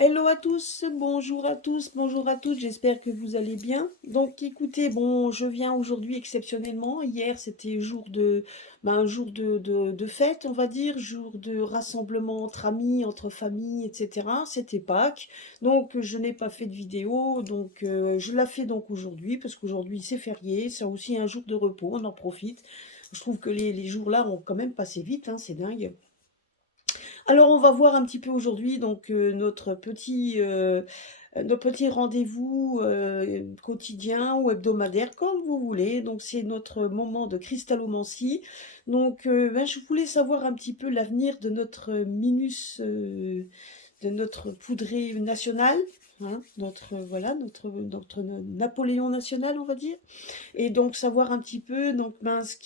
Hello à tous, bonjour à toutes, j'espère que vous allez bien. Donc écoutez, bon, je viens aujourd'hui exceptionnellement. Hier, c'était un jour de fête, on va dire, jour de rassemblement entre amis, entre familles, etc. C'était Pâques, donc je n'ai pas fait de vidéo, donc je la fais donc aujourd'hui, parce qu'aujourd'hui c'est férié, c'est aussi un jour de repos, on en profite. Je trouve que les jours là ont quand même passé vite, hein, c'est dingue. Alors, on va voir un petit peu aujourd'hui donc notre petit rendez-vous quotidien ou hebdomadaire, comme vous voulez. Donc, c'est notre moment de cristallomancie. Donc, je voulais savoir un petit peu l'avenir de notre Minus, de notre poudrée national. Hein, notre Napoléon national, on va dire. Et donc savoir un petit peu donc ce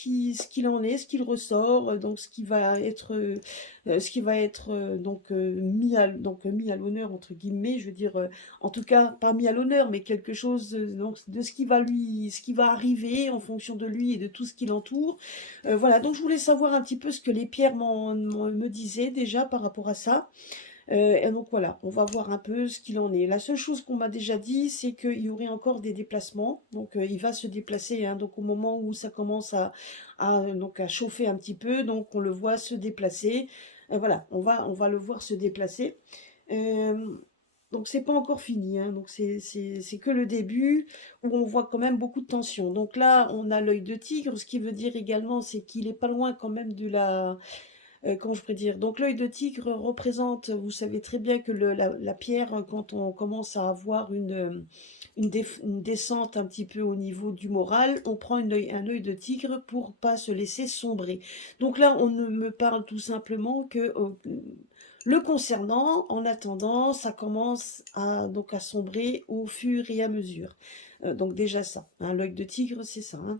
qu'il en est, ce qu'il ressort, donc ce qui va être mis à l'honneur entre guillemets, je veux dire en tout cas pas mis à l'honneur, mais quelque chose donc de ce qui va arriver en fonction de lui et de tout ce qui l'entoure. Voilà, donc je voulais savoir un petit peu ce que les pierres me disaient déjà par rapport à ça. Et donc voilà, on va voir un peu ce qu'il en est. La seule chose qu'on m'a déjà dit, c'est qu'il y aurait encore des déplacements. Donc il va se déplacer, hein, donc au moment où ça commence donc à chauffer un petit peu, donc on le voit se déplacer. Voilà, on va le voir se déplacer. Euh, donc c'est pas encore fini, hein, donc c'est que le début où on voit quand même beaucoup de tension. Donc là, on a l'œil de tigre, ce qui veut dire également, c'est qu'il est pas loin quand même de comment je pourrais dire? Donc l'œil de tigre représente, vous savez très bien que la pierre, quand on commence à avoir une descente un petit peu au niveau du moral, on prend un œil de tigre pour pas se laisser sombrer. Donc là, on ne me parle tout simplement que le concernant, en attendant, ça commence donc à sombrer au fur et à mesure. Donc déjà ça, hein, l'œil de tigre, c'est ça, hein.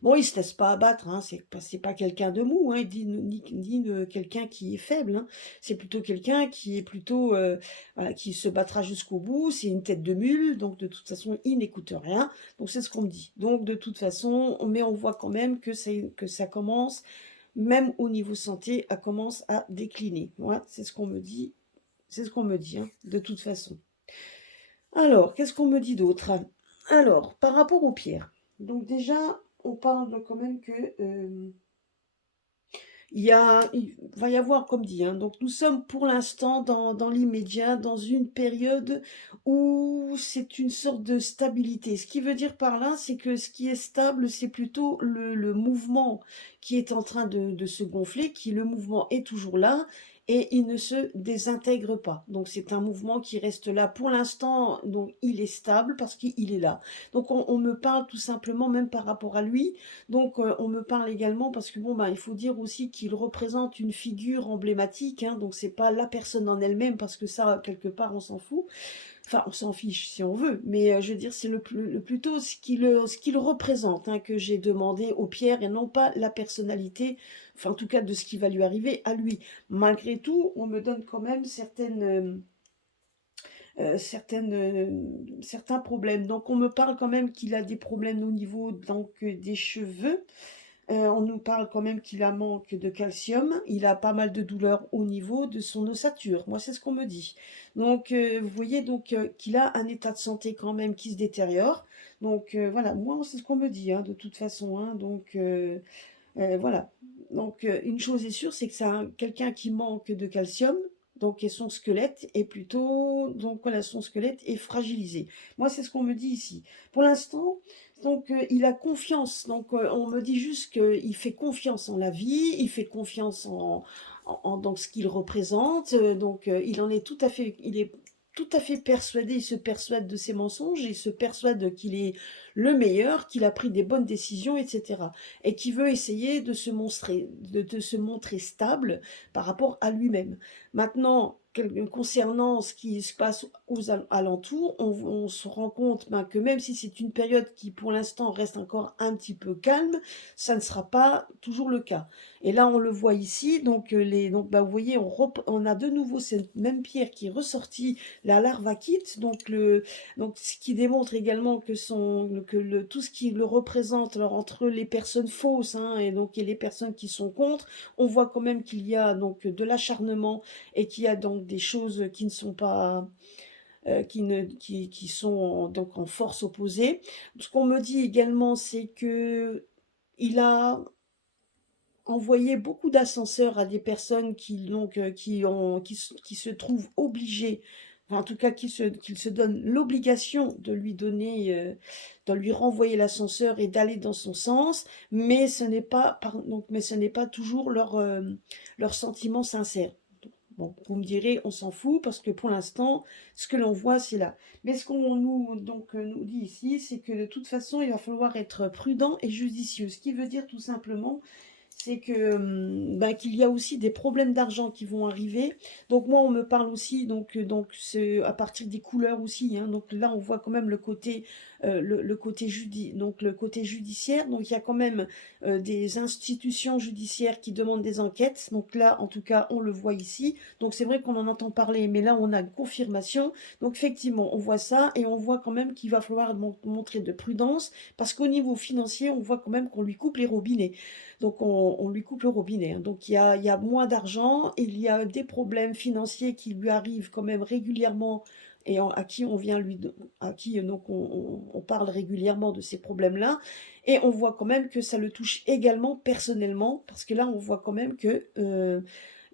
Bon, il se laisse pas abattre, hein, c'est pas quelqu'un de mou, hein, ni quelqu'un qui est faible, hein. C'est plutôt quelqu'un qui est plutôt, voilà, qui se battra jusqu'au bout. C'est une tête de mule, donc de toute façon, il n'écoute rien. Donc c'est ce qu'on me dit. Donc de toute façon, mais on voit quand même que ça commence, même au niveau santé, à commence à décliner. Voilà, c'est ce qu'on me dit. C'est ce qu'on me dit, hein, de toute façon. Alors, qu'est-ce qu'on me dit d'autre? Alors, par rapport aux pierres. Donc déjà, on parle quand même que il va y avoir, comme dit, hein, donc nous sommes pour l'instant dans l'immédiat, dans une période où c'est une sorte de stabilité. Ce qui veut dire par là, c'est que ce qui est stable, c'est plutôt le mouvement qui est en train de se gonfler, qui le mouvement est toujours là et il ne se désintègre pas. Donc c'est un mouvement qui reste là pour l'instant, donc il est stable parce qu'il est là. Donc on me parle tout simplement, même par rapport à lui, donc on me parle également parce que bon bah il faut dire aussi qu'il représente une figure emblématique, hein, donc c'est pas la personne en elle-même parce que ça quelque part on s'en fout, enfin on s'en fiche si on veut, mais je veux dire c'est le plutôt ce qu'il représente, hein, que j'ai demandé au Pierre et non pas la personnalité, enfin en tout cas de ce qui va lui arriver à lui. Malgré tout, on me donne quand même certains problèmes. Donc on me parle quand même qu'il a des problèmes au niveau donc des cheveux. On nous parle quand même qu'il a manque de calcium. Il a pas mal de douleurs au niveau de son ossature. Moi, c'est ce qu'on me dit. Donc, vous voyez donc qu'il a un état de santé quand même qui se détériore. Donc, voilà, moi, c'est ce qu'on me dit, hein, de toute façon, hein. Donc, voilà. Donc, une chose est sûre, c'est que c'est quelqu'un qui manque de calcium. Donc, et son squelette est plutôt, donc voilà, son squelette est fragilisé. Moi, c'est ce qu'on me dit ici. Pour l'instant, donc il a confiance. Donc, on me dit juste qu'il fait confiance en la vie, il fait confiance dans ce qu'il représente. Donc, il en est tout à fait, il est tout à fait persuadé. Il se persuade de ses mensonges, il se persuade qu'il est le meilleur, qu'il a pris des bonnes décisions, etc. Et qui veut essayer de se montrer stable par rapport à lui-même. Maintenant, concernant ce qui se passe aux alentours, on se rend compte que même si c'est une période qui pour l'instant reste encore un petit peu calme, ça ne sera pas toujours le cas. Et là, on le voit ici, donc, vous voyez, on a de nouveau cette même pierre qui est ressortie, la larvakite, donc ce qui démontre également tout ce qui le représente, alors entre les personnes fausses, hein, et les personnes qui sont contre, on voit quand même qu'il y a donc de l'acharnement et qu'il y a donc donc des choses qui ne sont pas, qui sont donc en force opposée. Ce qu'on me dit également, c'est que il a envoyé beaucoup d'ascenseurs à des personnes qui se trouvent obligées, enfin, en tout cas qu'il se donne l'obligation de lui donner, de lui renvoyer l'ascenseur et d'aller dans son sens, mais ce n'est pas toujours leur sentiment sincère. Bon, vous me direz, on s'en fout parce que pour l'instant, ce que l'on voit, c'est là. Mais ce qu'on nous dit ici, c'est que de toute façon, il va falloir être prudent et judicieux. Ce qui veut dire tout simplement, c'est que, bah, qu'il y a aussi des problèmes d'argent qui vont arriver. Donc moi, on me parle aussi, donc c'est à partir des couleurs aussi, hein. Donc là, on voit quand même le côté judiciaire. Donc il y a quand même des institutions judiciaires qui demandent des enquêtes. Donc là, en tout cas, on le voit ici. Donc c'est vrai qu'on en entend parler, mais là, on a une confirmation. Donc effectivement, on voit ça et on voit quand même qu'il va falloir montrer de prudence parce qu'au niveau financier, on voit quand même qu'on lui coupe les robinets. Donc on lui coupe le robinet, hein. Donc il y a moins d'argent, il y a des problèmes financiers qui lui arrivent quand même régulièrement et à qui on vient à qui donc on parle régulièrement de ces problèmes-là. Et on voit quand même que ça le touche également personnellement, parce que là on voit quand même que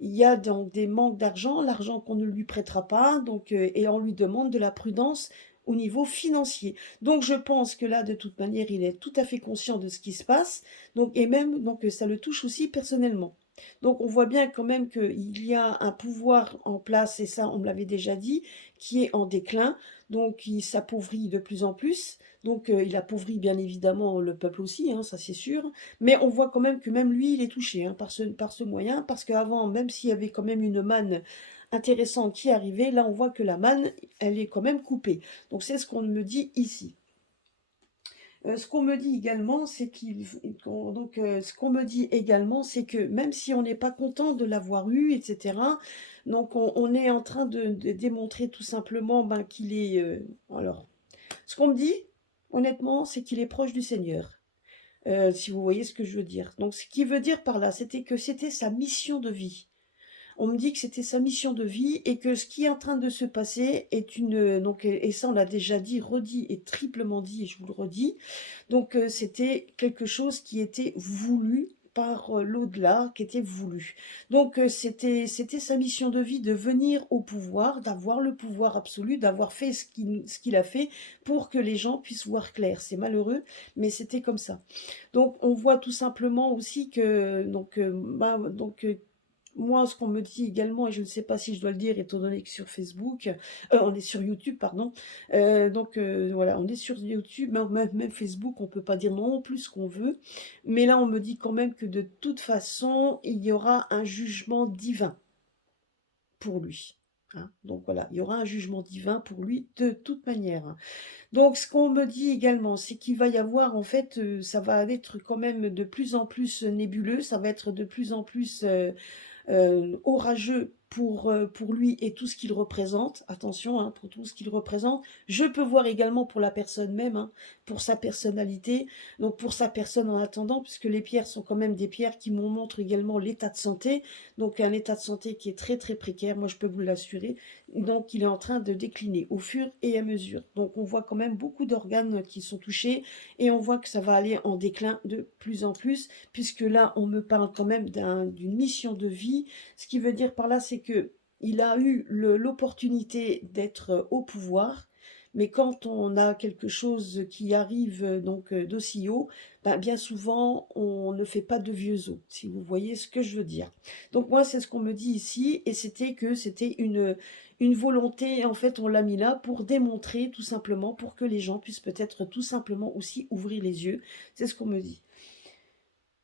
il y a donc des manques d'argent, l'argent qu'on ne lui prêtera pas, donc et on lui demande de la prudence au niveau financier. Donc je pense que là, de toute manière, il est tout à fait conscient de ce qui se passe. Donc, et même, donc, ça le touche aussi personnellement. Donc, on voit bien quand même qu'il y a un pouvoir en place, et ça, on me l'avait déjà dit, qui est en déclin. Donc, il s'appauvrit de plus en plus. Donc, il appauvrit bien évidemment le peuple aussi, hein, ça c'est sûr. Mais on voit quand même que même lui, il est touché, hein, par ce moyen, parce qu'avant, même s'il y avait quand même une manne intéressante qui arrivait, là, on voit que la manne, elle est quand même coupée. Donc, c'est ce qu'on me dit ici. Ce qu'on me dit également, c'est ce qu'on me dit également, c'est que même si on n'est pas content de l'avoir eu, etc., donc on est en train de démontrer tout simplement ben, qu'il est. Alors, ce qu'on me dit, honnêtement, c'est qu'il est proche du Seigneur. Si vous voyez ce que je veux dire. Donc, ce qui veut dire par là, c'était que c'était sa mission de vie. On me dit que c'était sa mission de vie et que ce qui est en train de se passer est donc et ça on l'a déjà dit, redit et triplement dit et je vous le redis. Donc c'était quelque chose qui était voulu par l'au-delà, qui était voulu. Donc c'était sa mission de vie de venir au pouvoir, d'avoir le pouvoir absolu, d'avoir fait ce qu'il a fait pour que les gens puissent voir clair. C'est malheureux, mais c'était comme ça. Donc on voit tout simplement aussi que moi, ce qu'on me dit également, et je ne sais pas si je dois le dire, étant donné que sur Facebook, on est sur YouTube, pardon. Voilà, on est sur YouTube, même Facebook, on ne peut pas dire non plus ce qu'on veut. Mais là, on me dit quand même que de toute façon, il y aura un jugement divin pour lui, hein. Donc voilà, il y aura un jugement divin pour lui de toute manière, hein. Donc, ce qu'on me dit également, c'est qu'il va y avoir, en fait, ça va être quand même de plus en plus nébuleux, ça va être de plus en plus orageux pour lui et tout ce qu'il représente. Attention, hein, pour tout ce qu'il représente. Je peux voir également pour la personne même, hein, pour sa personnalité, donc pour sa personne en attendant, puisque les pierres sont quand même des pierres qui nous montrent également l'état de santé, donc un état de santé qui est très très précaire, moi je peux vous l'assurer. Donc il est en train de décliner au fur et à mesure. Donc on voit quand même beaucoup d'organes qui sont touchés et on voit que ça va aller en déclin de plus en plus, puisque là on me parle quand même d'une mission de vie. Ce qui veut dire par là, c'est que il a eu l'opportunité d'être au pouvoir, mais quand on a quelque chose qui arrive d'aussi haut, ben, bien souvent on ne fait pas de vieux os, si vous voyez ce que je veux dire. Donc moi c'est ce qu'on me dit ici, et c'était une volonté, en fait on l'a mis là pour démontrer tout simplement, pour que les gens puissent peut-être tout simplement aussi ouvrir les yeux, c'est ce qu'on me dit.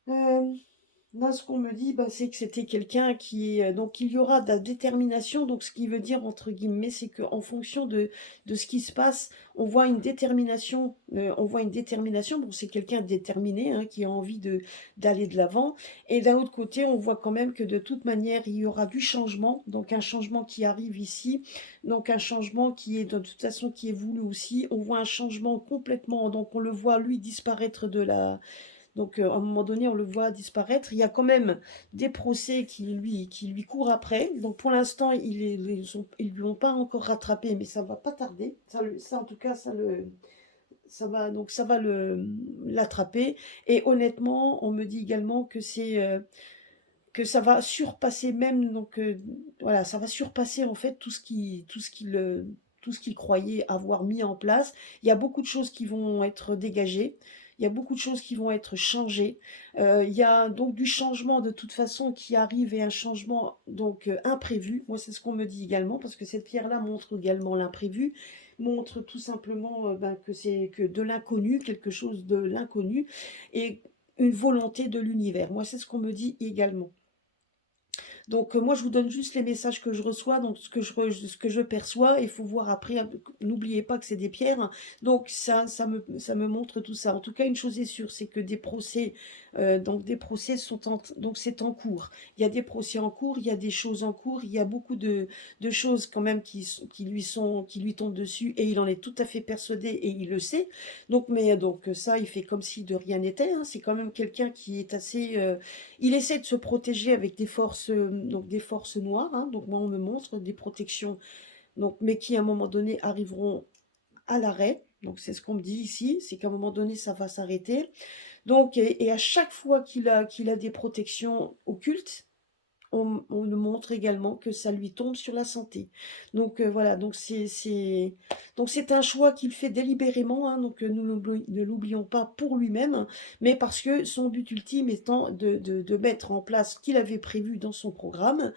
Euh, Là, ce qu'on me dit, bah, c'est que c'était quelqu'un qui est, donc il y aura de la détermination, donc ce qui veut dire, entre guillemets, c'est qu'en fonction de ce qui se passe, on voit une détermination, bon, c'est quelqu'un de déterminé, hein, qui a envie d'aller de l'avant, et d'un autre côté, on voit quand même que de toute manière, il y aura du changement, donc un changement qui arrive ici, donc un changement qui est de toute façon qui est voulu aussi, on voit un changement complètement, donc on le voit lui disparaître Donc, à un moment donné, on le voit disparaître. Il y a quand même des procès qui lui courent après. Donc, pour l'instant, ils lui ont pas encore rattrapé, mais ça va pas tarder. Ça, en tout cas, ça va l'attraper. Et honnêtement, on me dit également que ça va surpasser même, donc voilà, ça va surpasser en fait tout ce qu'il croyait avoir mis en place. Il y a beaucoup de choses qui vont être dégagées. Il y a beaucoup de choses qui vont être changées. Il y a donc du changement de toute façon qui arrive, et un changement donc imprévu. Moi, c'est ce qu'on me dit également, parce que cette pierre-là montre également l'imprévu, montre tout simplement ben, que c'est que de l'inconnu, quelque chose de l'inconnu, et une volonté de l'univers. Moi, c'est ce qu'on me dit également. Donc, moi, je vous donne juste les messages que je reçois, donc ce que je perçois. Il faut voir après. N'oubliez pas que c'est des pierres, hein. Donc, ça me montre tout ça. En tout cas, une chose est sûre, c'est que des procès donc c'est en cours. Il y a des procès en cours, il y a des choses en cours, il y a beaucoup de choses quand même qui lui tombent dessus, et il en est tout à fait persuadé et il le sait. Donc, ça, il fait comme si de rien n'était, hein. C'est quand même quelqu'un qui est assez, il essaie de se protéger avec des forces noires, hein. Donc moi, on me montre des protections, donc, mais qui à un moment donné arriveront à l'arrêt. Donc c'est ce qu'on me dit ici, c'est qu'à un moment donné, ça va s'arrêter. Donc, et à chaque fois qu'il a des protections occultes, on nous montre également que ça lui tombe sur la santé. Donc voilà, donc c'est un choix qu'il fait délibérément, hein. Donc nous ne l'oublions pas, pour lui-même, mais parce que son but ultime étant de mettre en place ce qu'il avait prévu dans son programme.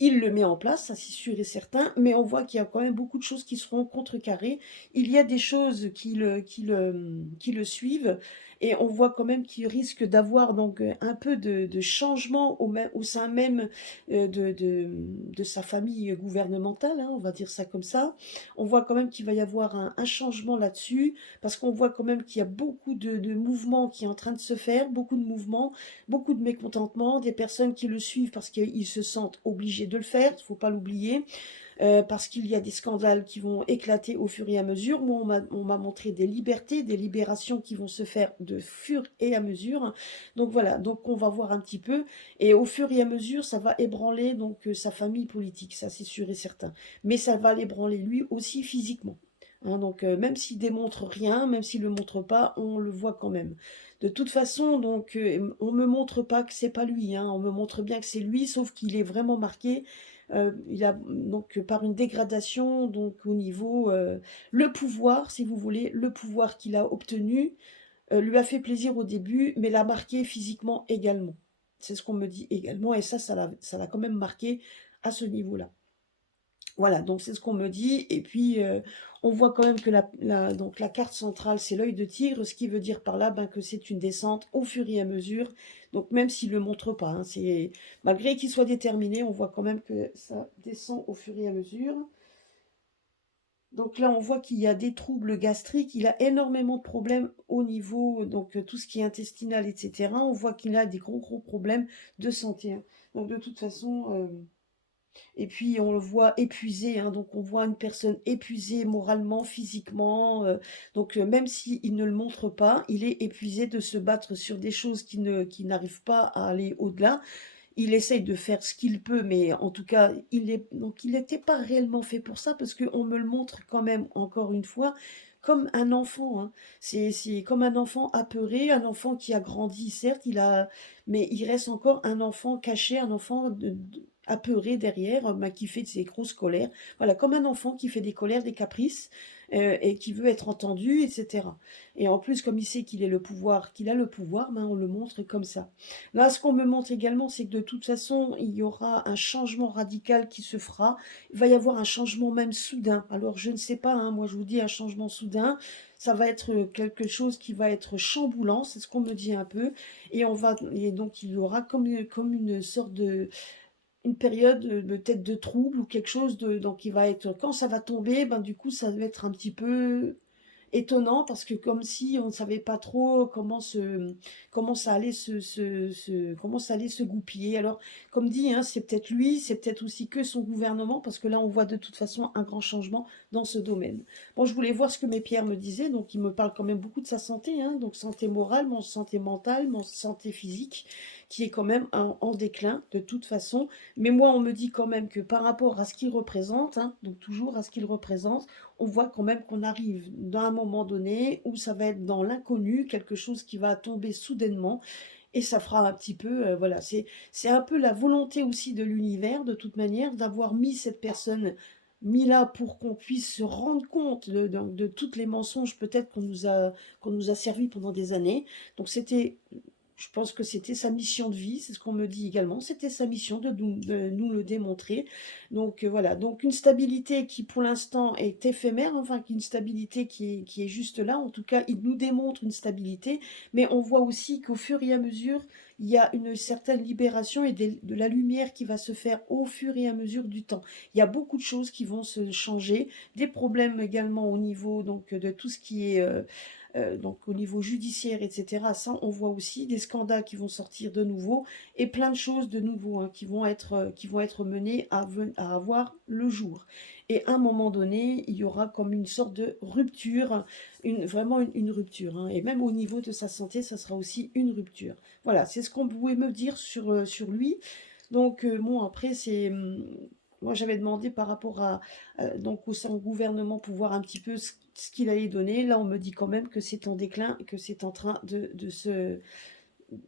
Il le met en place, ça c'est sûr et certain, mais on voit qu'il y a quand même beaucoup de choses qui seront contrecarrées. Il y a des choses qui le suivent, et on voit quand même qu'il risque d'avoir donc un peu de changement au sein même de sa famille gouvernementale, hein, on va dire ça comme ça. On voit quand même qu'il va y avoir un changement là-dessus, parce qu'on voit quand même qu'il y a beaucoup de mouvements qui est en train de se faire, beaucoup de mouvements, beaucoup de mécontentement, des personnes qui le suivent parce qu'ils se sentent obligés de le faire, il ne faut pas l'oublier, parce qu'il y a des scandales qui vont éclater au fur et à mesure. Moi, on m'a montré des libertés, des libérations qui vont se faire de fur et à mesure. Donc voilà, donc on va voir un petit peu, et au fur et à mesure, ça va ébranler donc sa famille politique, ça c'est sûr et certain. Mais ça va l'ébranler lui aussi physiquement, hein. Donc même s'il démontre rien, même s'il le montre pas, on le voit quand même. De toute façon, donc, on me montre pas que c'est pas lui, hein. On me montre bien que c'est lui, sauf qu'il est vraiment marqué. Il a donc par une dégradation, donc au niveau, le pouvoir, si vous voulez, le pouvoir qu'il a obtenu, lui a fait plaisir au début, mais l'a marqué physiquement également. C'est ce qu'on me dit également, et ça l'a quand même marqué à ce niveau-là. Voilà, donc c'est ce qu'on me dit. Et puis, on voit quand même que donc la carte centrale, c'est l'œil de tigre, ce qui veut dire par là, ben, que c'est une descente au fur et à mesure. Donc même s'il ne le montre pas, hein, malgré qu'il soit déterminé, on voit quand même que ça descend au fur et à mesure. Donc là, on voit qu'il y a des troubles gastriques, il a énormément de problèmes au niveau, donc tout ce qui est intestinal, etc. On voit qu'il a des gros, gros problèmes de santé, hein. Donc de toute façon, et puis on le voit épuisé, hein. Donc on voit une personne épuisée moralement, physiquement, donc même s'il ne le montre pas, il est épuisé de se battre sur des choses qui n'arrivent pas à aller au-delà. Il essaye de faire ce qu'il peut, mais en tout cas, il n'était pas réellement fait pour ça, parce qu'on me le montre quand même, encore une fois, comme un enfant, hein. C'est comme un enfant apeuré, un enfant qui a grandi, certes, mais il reste encore un enfant caché, un enfant apeuré derrière, bah, qui fait de ses grosses colères. Voilà, comme un enfant qui fait des colères, des caprices, et qui veut être entendu, etc. Et en plus, comme il sait qu'il a le pouvoir, ben, on le montre comme ça. Là, ce qu'on me montre également, c'est que de toute façon, il y aura un changement radical qui se fera. Il va y avoir un changement même soudain. Alors, je ne sais pas, hein, moi je vous dis un changement soudain, ça va être quelque chose qui va être chamboulant, c'est ce qu'on me dit un peu. Et donc, il y aura comme une sorte une période peut-être de trouble, ou quelque chose donc qui va être, quand ça va tomber, ben du coup ça va être un petit peu étonnant parce que comme si on ne savait pas trop comment ça allait comment ça allait se goupiller. Alors, comme dit, hein, c'est peut-être lui, c'est peut-être aussi que son gouvernement, parce que là, on voit de toute façon un grand changement dans ce domaine. Bon, je voulais voir ce que mes pierres me disaient, donc il me parle quand même beaucoup de sa santé, hein, donc santé morale, mon santé mentale, mon santé physique, qui est quand même en déclin de toute façon. Mais moi, on me dit quand même que par rapport à ce qu'il représente, hein, donc toujours à ce qu'il représente, on voit quand même qu'on arrive dans un moment donné où ça va être dans l'inconnu, quelque chose qui va tomber soudainement et ça fera un petit peu, voilà, c'est un peu la volonté aussi de l'univers, de toute manière, d'avoir mis cette personne mis là pour qu'on puisse se rendre compte de toutes les mensonges peut-être qu'on nous a servi pendant des années. Donc c'était je pense que c'était sa mission de vie, c'est ce qu'on me dit également, c'était sa mission de nous le démontrer. Donc voilà, donc une stabilité qui pour l'instant est éphémère, enfin une stabilité qui est juste là, en tout cas il nous démontre une stabilité, mais on voit aussi qu'au fur et à mesure, il y a une certaine libération et de la lumière qui va se faire au fur et à mesure du temps. Il y a beaucoup de choses qui vont se changer, des problèmes également au niveau donc, de tout ce qui est donc au niveau judiciaire, etc. Ça, on voit aussi des scandales qui vont sortir de nouveau et plein de choses de nouveau hein, qui vont être menées à avoir le jour. Et à un moment donné, il y aura comme une sorte de rupture, vraiment une rupture. Hein. Et même au niveau de sa santé, ça sera aussi une rupture. Voilà, c'est ce qu'on pouvait me dire sur lui. Donc, bon, après, moi, j'avais demandé par rapport donc au sein gouvernement pour voir un petit peu ce qu'il allait donner. Là, on me dit quand même que c'est en déclin et que c'est en train de se...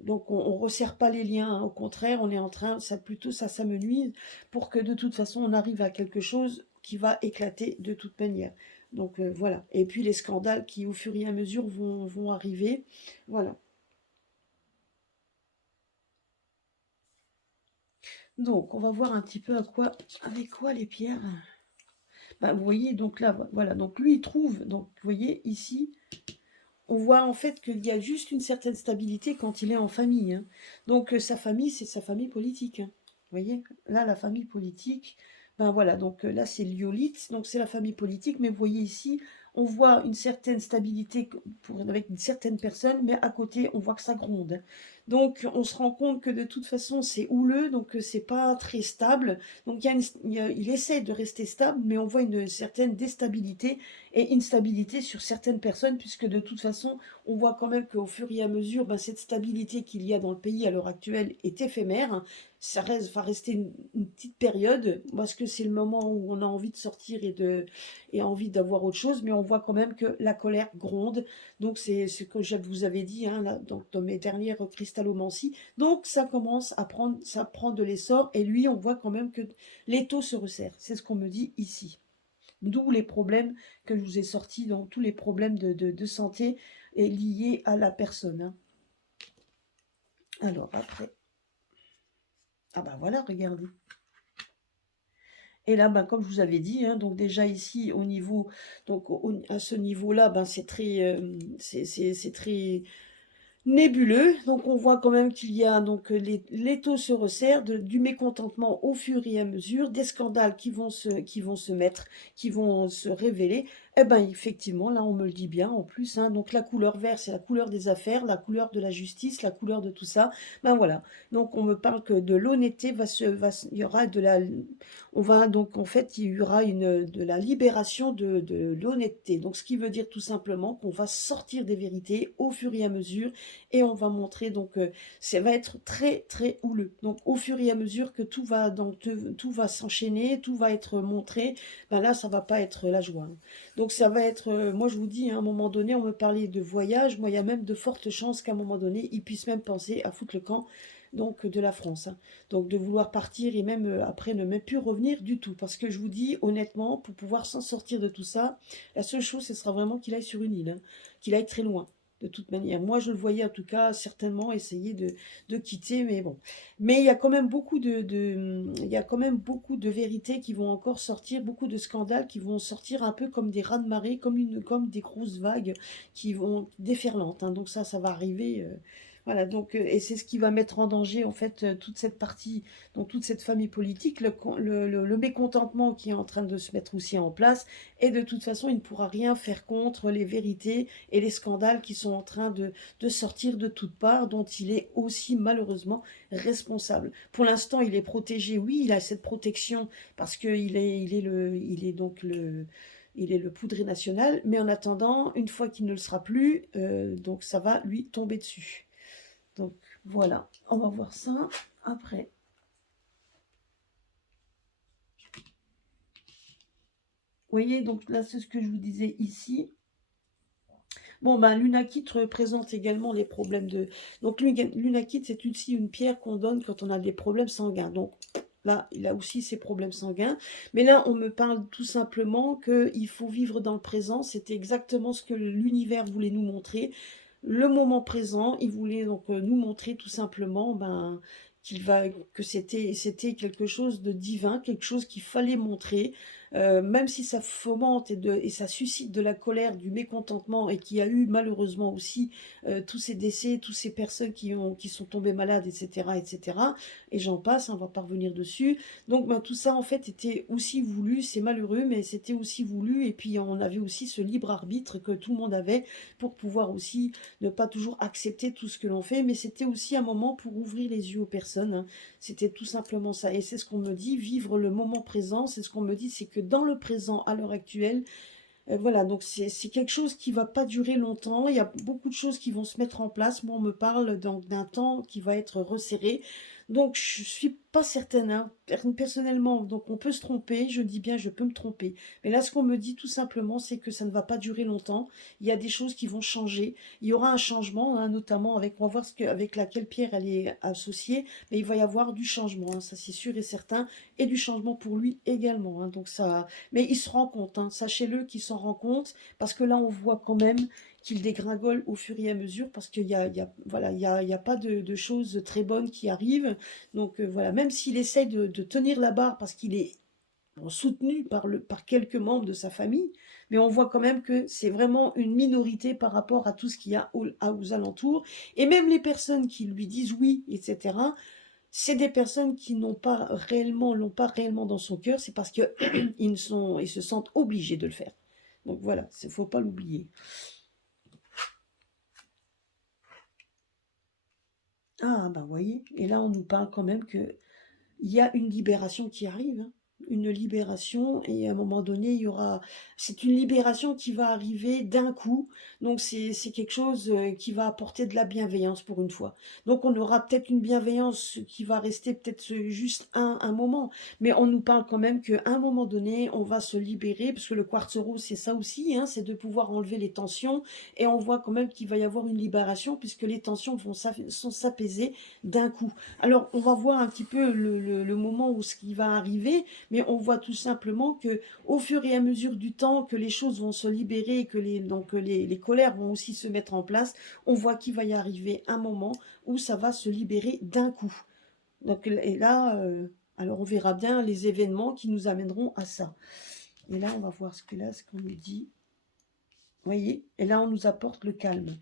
Donc, on ne resserre pas les liens. Hein. Au contraire, on est en train, ça plutôt, ça me nuit pour que de toute façon, on arrive à quelque chose qui va éclater de toute manière. Donc, voilà. Et puis, les scandales qui, au fur et à mesure, vont arriver. Voilà. Donc, on va voir un petit peu avec quoi les pierres. Bah, vous voyez, donc là, voilà. Donc, lui, il trouve, donc, vous voyez, ici, on voit en fait qu'il y a juste une certaine stabilité quand il est en famille. Hein. Donc, sa famille, c'est sa famille politique. Hein. Vous voyez, là, la famille politique, ben voilà, donc là, c'est l'iolite, donc c'est la famille politique, mais vous voyez ici, on voit une certaine stabilité avec une certaine personne, mais à côté, on voit que ça gronde. Hein. Donc, on se rend compte que de toute façon, c'est houleux, donc c'est pas très stable. Donc, il essaie de rester stable, mais on voit une certaine déstabilité et instabilité sur certaines personnes, puisque de toute façon, on voit quand même qu'au fur et à mesure, ben, cette stabilité qu'il y a dans le pays à l'heure actuelle est éphémère. Ça reste, va rester une petite période, parce que c'est le moment où on a envie de sortir et envie d'avoir autre chose, mais on voit quand même que la colère gronde. Donc c'est ce que je vous avais dit hein, là, dans mes dernières cristallomancies. Donc ça prend de l'essor, et lui, on voit quand même que l'étau se resserre. C'est ce qu'on me dit ici. D'où les problèmes que je vous ai sortis, dans tous les problèmes de santé liés à la personne. Hein. Alors après, ah bah voilà, regardez. Et là, ben, comme je vous avais dit, hein, donc déjà ici au niveau, donc à ce niveau-là, ben, c'est très nébuleux. Donc on voit quand même qu'il y a donc les taux se resserrent, du mécontentement au fur et à mesure, des scandales qui vont se mettre, qui vont se révéler. Eh ben effectivement, là on me le dit bien en plus. Hein, donc la couleur vert, c'est la couleur des affaires, la couleur de la justice, la couleur de tout ça. Ben voilà. Donc on me parle que de l'honnêteté il y aura on va donc en fait il y aura de la libération de l'honnêteté. Donc ce qui veut dire tout simplement qu'on va sortir des vérités au fur et à mesure et on va montrer donc ça va être très très houleux. Donc au fur et à mesure que tout va s'enchaîner, tout va être montré, ben là ça va pas être la joie. Hein. Donc ça va être, moi je vous dis, hein, à un moment donné, on me parlait de voyage, moi il y a même de fortes chances qu'à un moment donné, ils puissent même penser à foutre le camp donc de la France. Hein. Donc de vouloir partir et même après ne même plus revenir du tout. Parce que je vous dis honnêtement, pour pouvoir s'en sortir de tout ça, la seule chose, ce sera vraiment qu'il aille sur une île, hein, qu'il aille très loin de toute manière. Moi, je le voyais en tout cas certainement essayer de quitter, mais bon. Mais il y a quand même il y a quand même beaucoup de vérités qui vont encore sortir, beaucoup de scandales qui vont sortir un peu comme des raz-de-marée, comme des grosses vagues qui vont déferlantes. Hein. Donc ça va arriver. Voilà, donc, et c'est ce qui va mettre en danger, en fait, toute cette partie, donc toute cette famille politique, le mécontentement qui est en train de se mettre aussi en place, et de toute façon, il ne pourra rien faire contre les vérités et les scandales qui sont en train de sortir de toutes parts, dont il est aussi malheureusement responsable. Pour l'instant, il est protégé, oui, il a cette protection, parce il est donc il est le poudré national, mais en attendant, une fois qu'il ne le sera plus, donc ça va lui tomber dessus. Donc voilà, on va voir ça après. Vous voyez, donc là, c'est ce que je vous disais ici. Bon, ben, l'unakite représente également les problèmes de... Donc l'unakite, c'est aussi une pierre qu'on donne quand on a des problèmes sanguins. Donc là, il a aussi ses problèmes sanguins. Mais là, on me parle tout simplement qu'il faut vivre dans le présent. C'était exactement ce que l'univers voulait nous montrer. Le moment présent, il voulait donc nous montrer tout simplement ben, que c'était quelque chose de divin, quelque chose qu'il fallait montrer, même si ça fomente et ça suscite de la colère, du mécontentement, et qu'il y a eu malheureusement aussi tous ces décès, toutes ces personnes qui sont tombées malades, etc., etc., et j'en passe, on va pas revenir dessus. Donc ben, tout ça en fait était aussi voulu, c'est malheureux, mais c'était aussi voulu, et puis on avait aussi ce libre arbitre que tout le monde avait pour pouvoir aussi ne pas toujours accepter tout ce que l'on fait, mais c'était aussi un moment pour ouvrir les yeux aux personnes, hein. C'était tout simplement ça. Et c'est ce qu'on me dit, vivre le moment présent, c'est ce qu'on me dit, c'est que dans le présent, à l'heure actuelle, voilà, donc c'est quelque chose qui va pas durer longtemps. Il y a beaucoup de choses qui vont se mettre en place. Moi, on me parle d'un temps qui va être resserré. Donc, je suis pas certaine, hein, personnellement. Donc, on peut se tromper. Je dis bien, je peux me tromper. Mais là, ce qu'on me dit tout simplement, c'est que ça ne va pas durer longtemps. Il y a des choses qui vont changer. Il y aura un changement, hein, notamment avec, on va voir avec laquelle pierre elle est associée. Mais il va y avoir du changement, hein, ça c'est sûr et certain. Et du changement pour lui également, hein. Donc, ça, mais il se rend compte, hein, sachez-le qu'il s'en rend compte, parce que là on voit quand même qu'il dégringole au fur et à mesure, parce voilà, il y a pas de choses très bonnes qui arrivent. Donc voilà, même s'il essaie de tenir la barre, parce qu'il est bon, soutenu par quelques membres de sa famille, mais on voit quand même que c'est vraiment une minorité par rapport à tout ce qu'il y a aux alentours. Et même les personnes qui lui disent oui, etc., c'est des personnes qui l'ont pas réellement dans son cœur, c'est parce que ils se sentent obligés de le faire. Donc voilà, il faut pas l'oublier. Ah bah voyez, et là on nous parle quand même que il y a une libération qui arrive, hein. Une libération, et à un moment donné, c'est une libération qui va arriver d'un coup. Donc c'est quelque chose qui va apporter de la bienveillance pour une fois. Donc on aura peut-être une bienveillance qui va rester peut-être juste un moment, mais on nous parle quand même qu'à un moment donné, on va se libérer, parce que le quartz rose, c'est ça aussi, hein, c'est de pouvoir enlever les tensions, et on voit quand même qu'il va y avoir une libération, puisque les tensions vont s'apaiser d'un coup. Alors, on va voir un petit peu le moment où ce qui va arriver, mais on voit tout simplement que au fur et à mesure du temps, que les choses vont se libérer, que les colères vont aussi se mettre en place, on voit qu'il va y arriver un moment où ça va se libérer d'un coup. Donc, et là, alors on verra bien les événements qui nous amèneront à ça. Et là, on va voir ce qu'on nous dit. Vous voyez? Et là, on nous apporte le calme.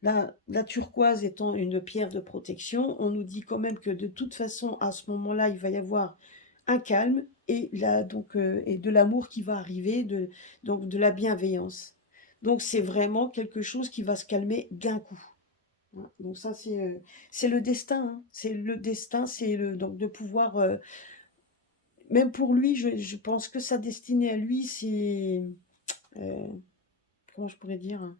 La turquoise étant une pierre de protection, on nous dit quand même que de toute façon, à ce moment-là, il va y avoir un calme et de l'amour qui va arriver, donc de la bienveillance. Donc c'est vraiment quelque chose qui va se calmer d'un coup. Voilà. Donc ça, c'est le destin, hein. C'est le destin, donc de pouvoir, même pour lui, je pense que sa destinée à lui, c'est, euh, comment je pourrais dire, hein,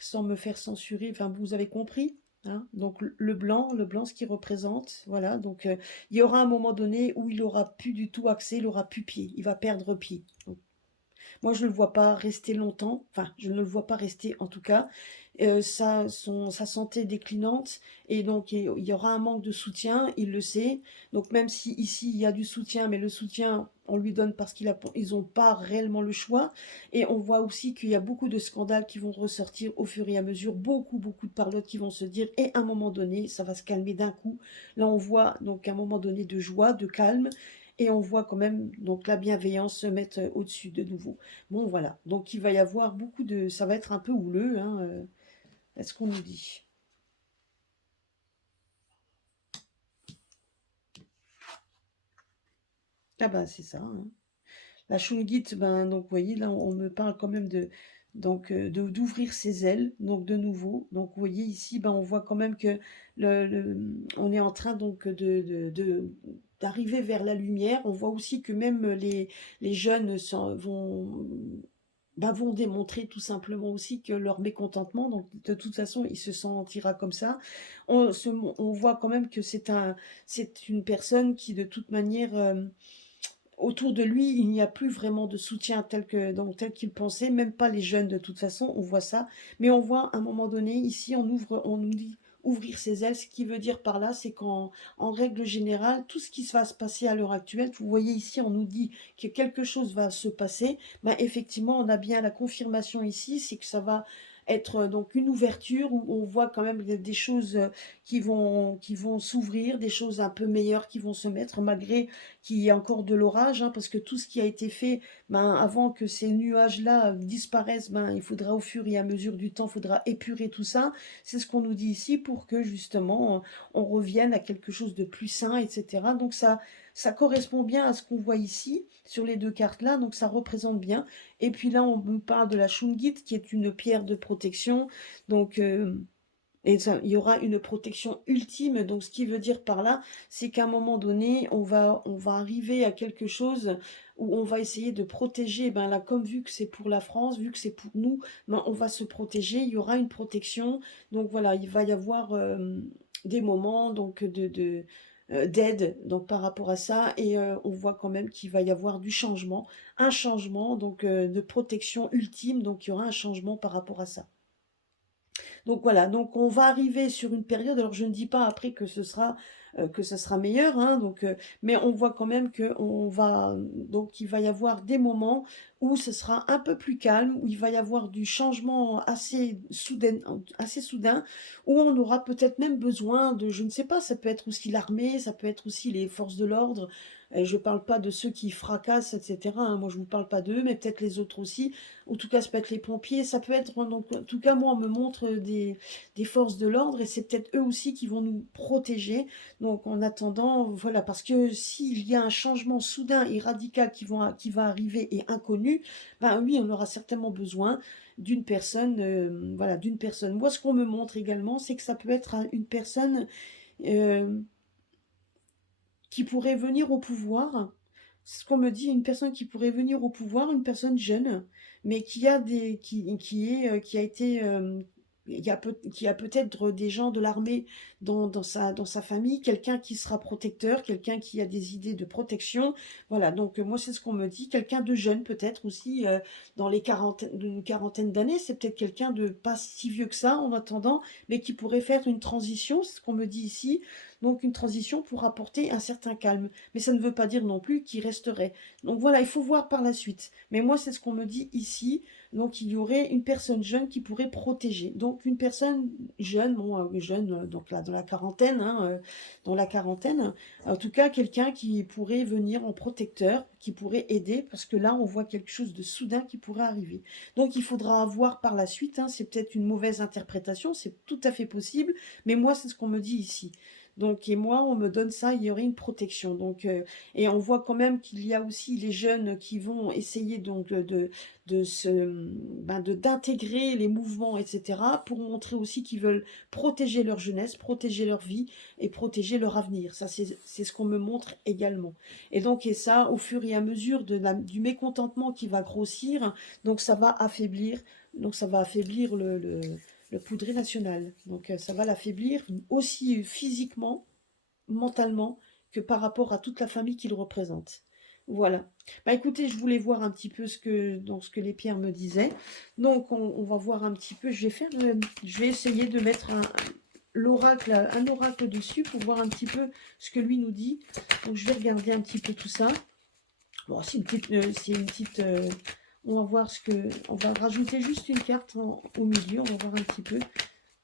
sans me faire censurer, enfin vous avez compris, hein. Donc le blanc, ce qui représente, voilà, donc il y aura un moment donné où il aura plus du tout accès, il aura plus pied, il va perdre pied. Donc, moi je ne le vois pas rester longtemps, enfin je ne le vois pas rester en tout cas, sa santé déclinante, et donc il y aura un manque de soutien, il le sait. Donc même si ici il y a du soutien, mais le soutien on lui donne parce ils n'ont pas réellement le choix. Et on voit aussi qu'il y a beaucoup de scandales qui vont ressortir au fur et à mesure, beaucoup de parlottes qui vont se dire, et à un moment donné ça va se calmer d'un coup. Là on voit donc un moment donné de joie, de calme, et on voit quand même donc la bienveillance se mettre au-dessus de nouveau. Bon voilà, donc il va y avoir ça va être un peu houleux, hein, est-ce qu'on nous dit? Ah bah, c'est ça, hein. La Shungite, ben, donc vous voyez, là, on me parle quand même de donc d'ouvrir ses ailes, donc de nouveau. Donc vous voyez ici, ben, on voit quand même que on est en train donc d'arriver vers la lumière. On voit aussi que même les jeunes vont démontrer tout simplement aussi que leur mécontentement, donc de toute façon, il se sentira comme ça. On voit quand même que c'est une personne qui de toute manière, autour de lui, il n'y a plus vraiment de soutien tel qu'il pensait, même pas les jeunes de toute façon, on voit ça. Mais on voit à un moment donné, ici, on nous dit ouvrir ses ailes. Ce qui veut dire par là, c'est en règle générale, tout ce qui va se passer à l'heure actuelle, vous voyez ici, on nous dit que quelque chose va se passer. Ben, effectivement, on a bien la confirmation ici, c'est que ça va être donc une ouverture où on voit quand même des choses qui vont s'ouvrir, des choses un peu meilleures qui vont se mettre, malgré qu'il y ait encore de l'orage, hein, parce que tout ce qui a été fait, ben, avant que ces nuages-là disparaissent, ben, il faudra au fur et à mesure du temps, il faudra épurer tout ça. C'est ce qu'on nous dit ici pour que justement on revienne à quelque chose de plus sain, etc. Donc ça correspond bien à ce qu'on voit ici sur les deux cartes-là, donc ça représente bien. Et puis là, on nous parle de la Shungite, qui est une pierre de protection. Donc, et il y aura une protection ultime. Donc, ce qui veut dire par là, c'est qu'à un moment donné, on va arriver à quelque chose où on va essayer de protéger. Ben là, comme vu que c'est pour la France, vu que c'est pour nous, ben, on va se protéger. Il y aura une protection. Donc voilà, il va y avoir des moments donc d'aide donc par rapport à ça. Et on voit quand même qu'il va y avoir du changement, un changement donc de protection ultime. Donc il y aura un changement par rapport à ça. Donc voilà, donc on va arriver sur une période, alors je ne dis pas après que ce sera meilleur, hein, donc, mais on voit quand même que donc il va y avoir des moments où ce sera un peu plus calme, où il va y avoir du changement assez soudain, où on aura peut-être même besoin de, je ne sais pas, ça peut être aussi l'armée, ça peut être aussi les forces de l'ordre. Et je ne parle pas de ceux qui fracassent, etc., hein, moi je ne vous parle pas d'eux, mais peut-être les autres aussi. En tout cas, ça peut être les pompiers, ça peut être, donc, en tout cas, moi, on me montre des forces de l'ordre et c'est peut-être eux aussi qui vont nous protéger. Donc, en attendant, voilà, parce que s'il y a un changement soudain et radical qui va arriver et inconnu, ben oui, on aura certainement besoin d'une personne, voilà, d'une personne. Moi, ce qu'on me montre également, c'est que ça peut être une personne euh, qui pourrait venir au pouvoir. C'est ce qu'on me dit, une personne qui pourrait venir au pouvoir, une personne jeune, mais qui a été, qui a peut-être des gens de l'armée dans sa famille, quelqu'un qui sera protecteur, quelqu'un qui a des idées de protection. Voilà, donc moi c'est ce qu'on me dit, quelqu'un de jeune peut-être aussi, dans les une quarantaine d'années, c'est peut-être quelqu'un de pas si vieux que ça en attendant, mais qui pourrait faire une transition, c'est ce qu'on me dit ici, donc une transition pour apporter un certain calme. Mais ça ne veut pas dire non plus qu'il resterait. Donc voilà, il faut voir par la suite. Mais moi, c'est ce qu'on me dit ici. Donc il y aurait une personne jeune qui pourrait protéger. Donc une personne jeune, bon, jeune, donc là, dans la quarantaine, hein, dans la quarantaine, en tout cas quelqu'un qui pourrait venir en protecteur, qui pourrait aider, parce que là, on voit quelque chose de soudain qui pourrait arriver. Donc il faudra voir par la suite, hein, c'est peut-être une mauvaise interprétation, c'est tout à fait possible, mais moi, c'est ce qu'on me dit ici. Donc, et moi, on me donne ça, il y aurait une protection. Donc, et on voit quand même qu'il y a aussi les jeunes qui vont essayer donc d'intégrer les mouvements, etc., pour montrer aussi qu'ils veulent protéger leur jeunesse, protéger leur vie et protéger leur avenir. Ça, c'est ce qu'on me montre également. Et donc, et ça, au fur et à mesure du mécontentement qui va grossir, donc ça va affaiblir le Poudré national. Donc ça va l'affaiblir aussi physiquement, mentalement, que par rapport à toute la famille qu'il représente. Voilà. Bah écoutez, je voulais voir un petit peu ce que les pierres me disaient. Donc on va voir un petit peu. Je vais essayer de mettre un oracle dessus pour voir un petit peu ce que lui nous dit. Donc je vais regarder un petit peu tout ça. Bon, c'est une petite. On va voir on va rajouter juste une carte au milieu. On va voir un petit peu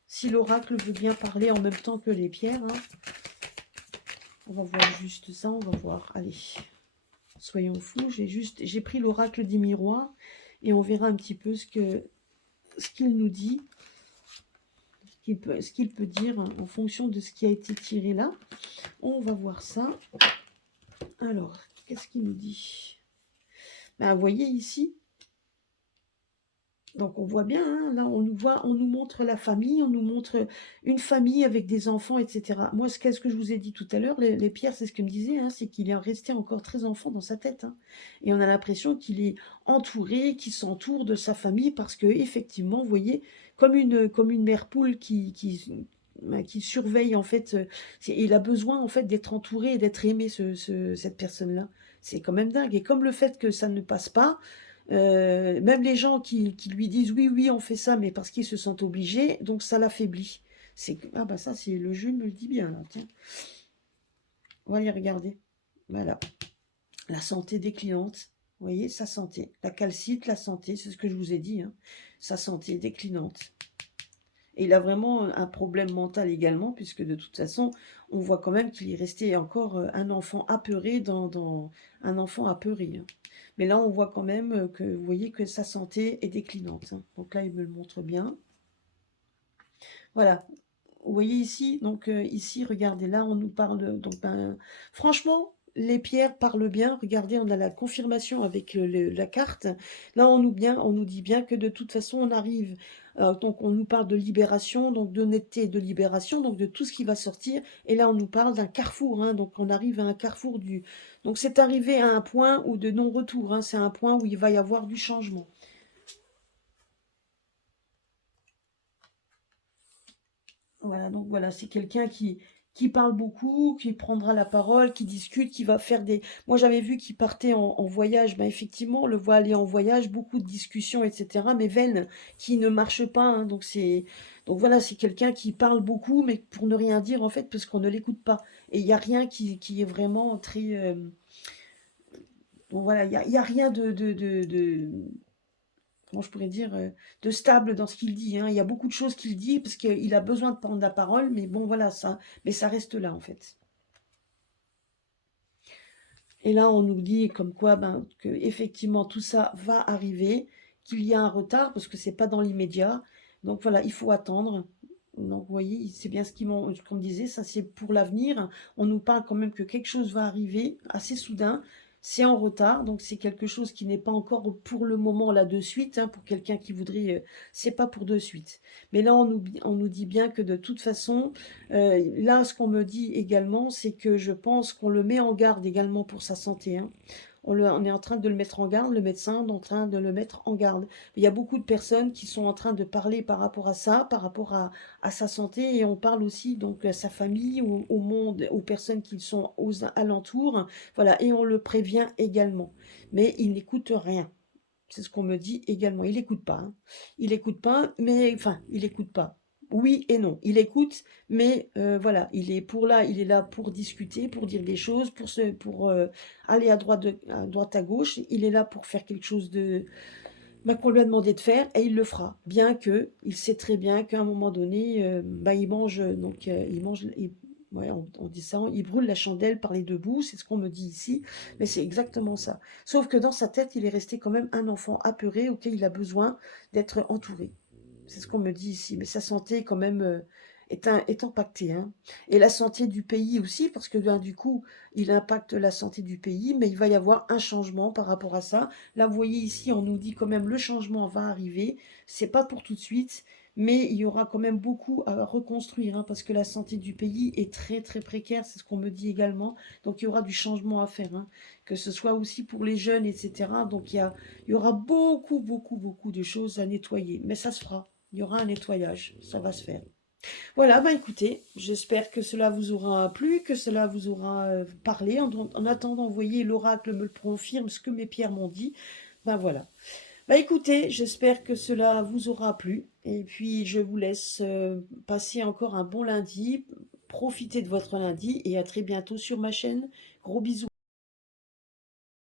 si l'oracle veut bien parler en même temps que les pierres. Hein. On va voir juste ça. On va voir. Allez, soyons fous. J'ai pris l'oracle des miroirs et on verra un petit peu ce qu'il nous dit, ce qu'il peut dire en fonction de ce qui a été tiré là. On va voir ça. Alors, qu'est-ce qu'il nous dit? Ben, vous voyez ici, donc on voit bien, hein, là on nous montre la famille, on nous montre une famille avec des enfants, etc. Moi, qu'est-ce que je vous ai dit tout à l'heure, les pierres, c'est ce que me disait, hein, c'est qu'il est resté encore très enfant dans sa tête, hein. Et on a l'impression qu'il est entouré, qu'il s'entoure de sa famille, parce que effectivement, vous voyez, comme une mère poule qui surveille, en fait, il a besoin en fait d'être entouré et d'être aimé, cette personne-là. C'est quand même dingue. Et comme le fait que ça ne passe pas, même les gens qui lui disent: «Oui, oui, on fait ça», mais parce qu'ils se sentent obligés, donc ça l'affaiblit. Ah bah ça, c'est le jeu me le dit bien là, tiens. On va aller regarder. Voilà, la santé déclinante. Vous voyez, sa santé. La calcite, la santé, c'est ce que je vous ai dit, hein. Sa santé déclinante. Et il a vraiment un problème mental également, puisque de toute façon, on voit quand même qu'il est resté encore un enfant apeuré un enfant apeuré, hein. Mais là, on voit quand même que, vous voyez que sa santé est déclinante, hein. Donc là, il me le montre bien. Voilà. Vous voyez ici, donc ici, regardez, là, on nous parle, donc ben, franchement, les pierres parlent bien. Regardez, on a la confirmation avec la carte. Là, on nous dit bien que de toute façon, on arrive. Donc, on nous parle de libération, donc d'honnêteté et de libération, donc de tout ce qui va sortir. Et là, on nous parle d'un carrefour, hein, donc on arrive à un carrefour du. Donc, c'est arrivé à un point où de non-retour, hein, c'est un point où il va y avoir du changement. Voilà, donc voilà, c'est quelqu'un qui parle beaucoup, qui prendra la parole, qui discute, qui va faire des... Moi, j'avais vu qu'il partait en voyage. Ben, effectivement, on le voit aller en voyage, beaucoup de discussions, etc. Mais vaines, qui ne marchent pas, hein. Donc voilà, c'est quelqu'un qui parle beaucoup, mais pour ne rien dire, en fait, parce qu'on ne l'écoute pas. Et il n'y a rien qui est vraiment très... Donc voilà, il y a rien comment je pourrais dire, de stable dans ce qu'il dit, hein. Il y a beaucoup de choses qu'il dit parce qu'il a besoin de prendre la parole, mais bon, voilà, mais ça reste là, en fait. Et là, on nous dit comme quoi, ben, que effectivement tout ça va arriver, qu'il y a un retard parce que c'est pas dans l'immédiat. Donc voilà, il faut attendre. Donc vous voyez, c'est bien ce qu'on me disait, ça c'est pour l'avenir. On nous parle quand même que quelque chose va arriver assez soudain. C'est en retard, donc c'est quelque chose qui n'est pas encore pour le moment là de suite, hein, pour quelqu'un qui voudrait, c'est pas pour de suite. Mais là, on nous dit bien que de toute façon, là, ce qu'on me dit également, c'est que je pense qu'on le met en garde également pour sa santé, hein. On est en train de le mettre en garde, le médecin est en train de le mettre en garde. Il y a beaucoup de personnes qui sont en train de parler par rapport à ça, par rapport à sa santé, et on parle aussi donc à sa famille, au monde, aux personnes qui sont aux alentours, voilà, et on le prévient également. Mais il n'écoute rien. C'est ce qu'on me dit également. Il écoute pas, hein. Il écoute pas, mais enfin, il écoute pas. Oui et non. Il écoute, mais voilà, il est là pour discuter, pour dire des choses, pour aller à droite, à gauche. Il est là pour faire quelque chose bah, qu'on lui a demandé de faire, et il le fera. Bien que il sait très bien qu'à un moment donné, bah, il mange, ouais, on dit ça, il brûle la chandelle par les deux bouts, c'est ce qu'on me dit ici, mais c'est exactement ça. Sauf que dans sa tête, il est resté quand même un enfant apeuré auquel il a besoin d'être entouré. C'est ce qu'on me dit ici, mais sa santé quand même est impactée, hein. Et la santé du pays aussi, parce que ben, du coup, il impacte la santé du pays, mais il va y avoir un changement par rapport à ça. Là, vous voyez ici, on nous dit quand même le changement va arriver. C'est pas pour tout de suite, mais il y aura quand même beaucoup à reconstruire, hein, parce que la santé du pays est très très précaire, c'est ce qu'on me dit également. Donc il y aura du changement à faire, hein, que ce soit aussi pour les jeunes, etc. Donc il y aura beaucoup beaucoup beaucoup de choses à nettoyer, mais ça se fera. Il y aura un nettoyage, ça va se faire. Voilà, bah écoutez, j'espère que cela vous aura plu, que cela vous aura parlé. En attendant, vous voyez, l'oracle me le confirme, ce que mes pierres m'ont dit. Ben voilà. Bah écoutez, j'espère que cela vous aura plu. Et puis, je vous laisse passer encore un bon lundi. Profitez de votre lundi et à très bientôt sur ma chaîne. Gros bisous.